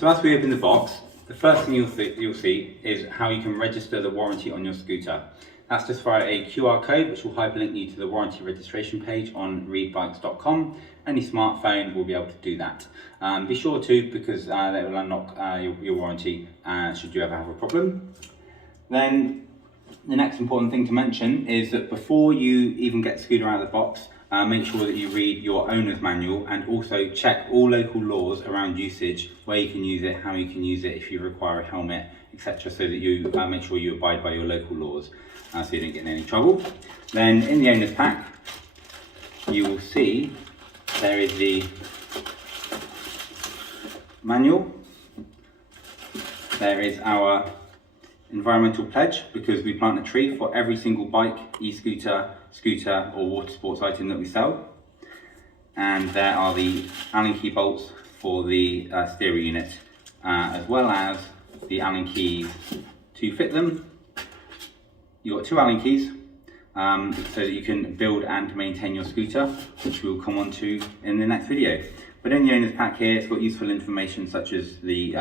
So as we open the box, the first thing you'll see is how you can register the warranty on your scooter. That's just via a QR code which will hyperlink you to the warranty registration page on reidbikes.com. Any smartphone will be able to do that. Be sure to, because that will unlock your warranty should you ever have a problem. Then the next important thing to mention is that before you even get the scooter out of the box, make sure that you read your owner's manual and also check all local laws around usage, where you can use it, how you can use it, if you require a helmet, etc., so that you make sure you abide by your local laws so you don't get in any trouble. Then in the owner's pack, you will see there is the manual. There is our environmental pledge, because we plant a tree for every single bike, e-scooter, scooter or water sports item that we sell. And there are the Allen key bolts for the steering unit, as well as the Allen keys to fit them. You've got 2 Allen keys so that you can build and maintain your scooter, which we'll come on to in the next video. But in the owner's pack here, it's got useful information such as the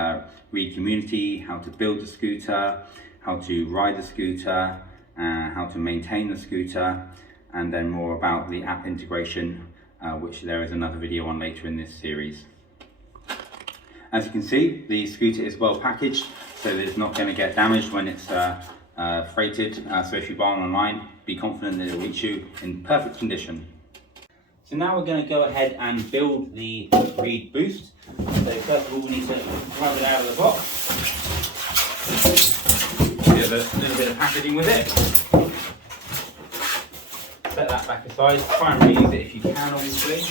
Reid community, how to build the scooter, how to ride the scooter, how to maintain the scooter, and then more about the app integration, which there is another video on later in this series. As you can see, the scooter is well packaged, so that it's not going to get damaged when it's freighted. So if you buy one online, be confident that it will reach you in perfect condition. So now we're going to go ahead and build the Reid Boost. So first of all, we need to grab it out of the box. Give a little bit of packaging with it. Set that back aside. Try and reuse it if you can, obviously.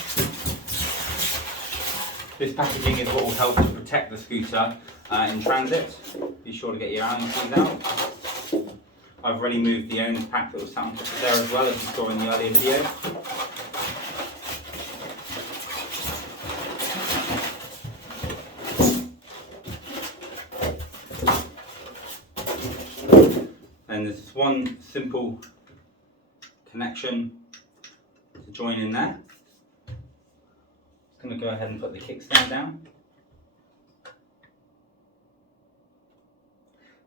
This packaging is what will help to protect the scooter in transit. Be sure to get your Allen keys out. I've already moved the owner's pack that was sat on top there as well, as you saw in the earlier video. And there's one simple connection to join in there. I'm going to go ahead and put the kickstand down.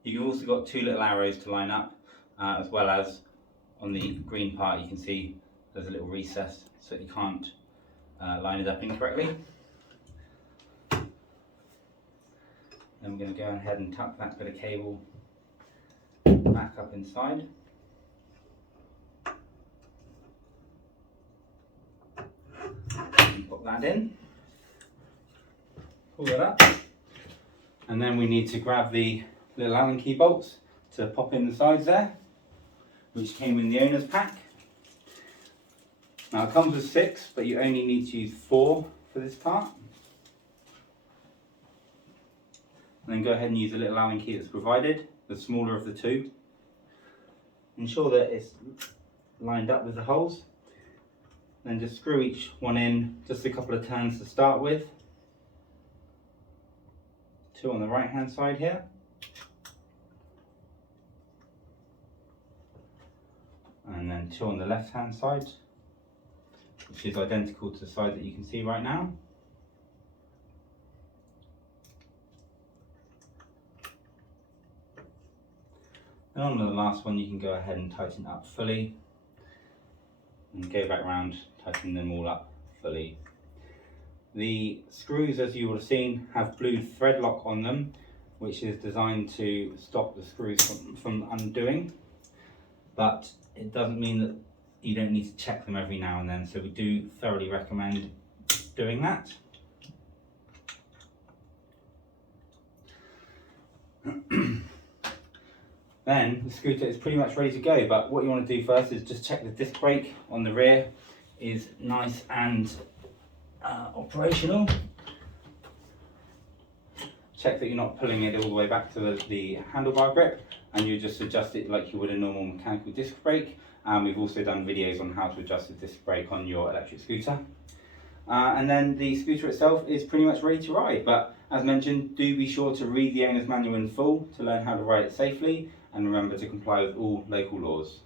You've also got 2 little arrows to line up, as well as on the green part you can see there's a little recess so that you can't line it up incorrectly. Then we're going to go ahead and tuck that bit of cable back up inside. And put that in. Pull that up. And then we need to grab the little Allen key bolts to pop in the sides there, which came in the owner's pack. Now it comes with 6, but you only need to use 4 for this part. And then go ahead and use the little Allen key that's provided, the smaller of the 2. Ensure that it's lined up with the holes. Then just screw each one in, just a couple of turns to start with. 2 on the right hand side here. And then 2 on the left hand side, which is identical to the side that you can see right now. And on the last one you can go ahead and tighten up fully and go back round, tighten them all up fully. The screws, as you will have seen, have blue thread lock on them, which is designed to stop the screws from undoing, but it doesn't mean that you don't need to check them every now and then, so we do thoroughly recommend doing that. Then the scooter is pretty much ready to go, but what you want to do first is just check the disc brake on the rear is nice and operational. Check that you're not pulling it all the way back to the handlebar grip, and you just adjust it like you would a normal mechanical disc brake. We've also done videos on how to adjust the disc brake on your electric scooter. And then the scooter itself is pretty much ready to ride, but as mentioned, do be sure to read the owner's manual in full to learn how to ride it safely, and remember to comply with all local laws.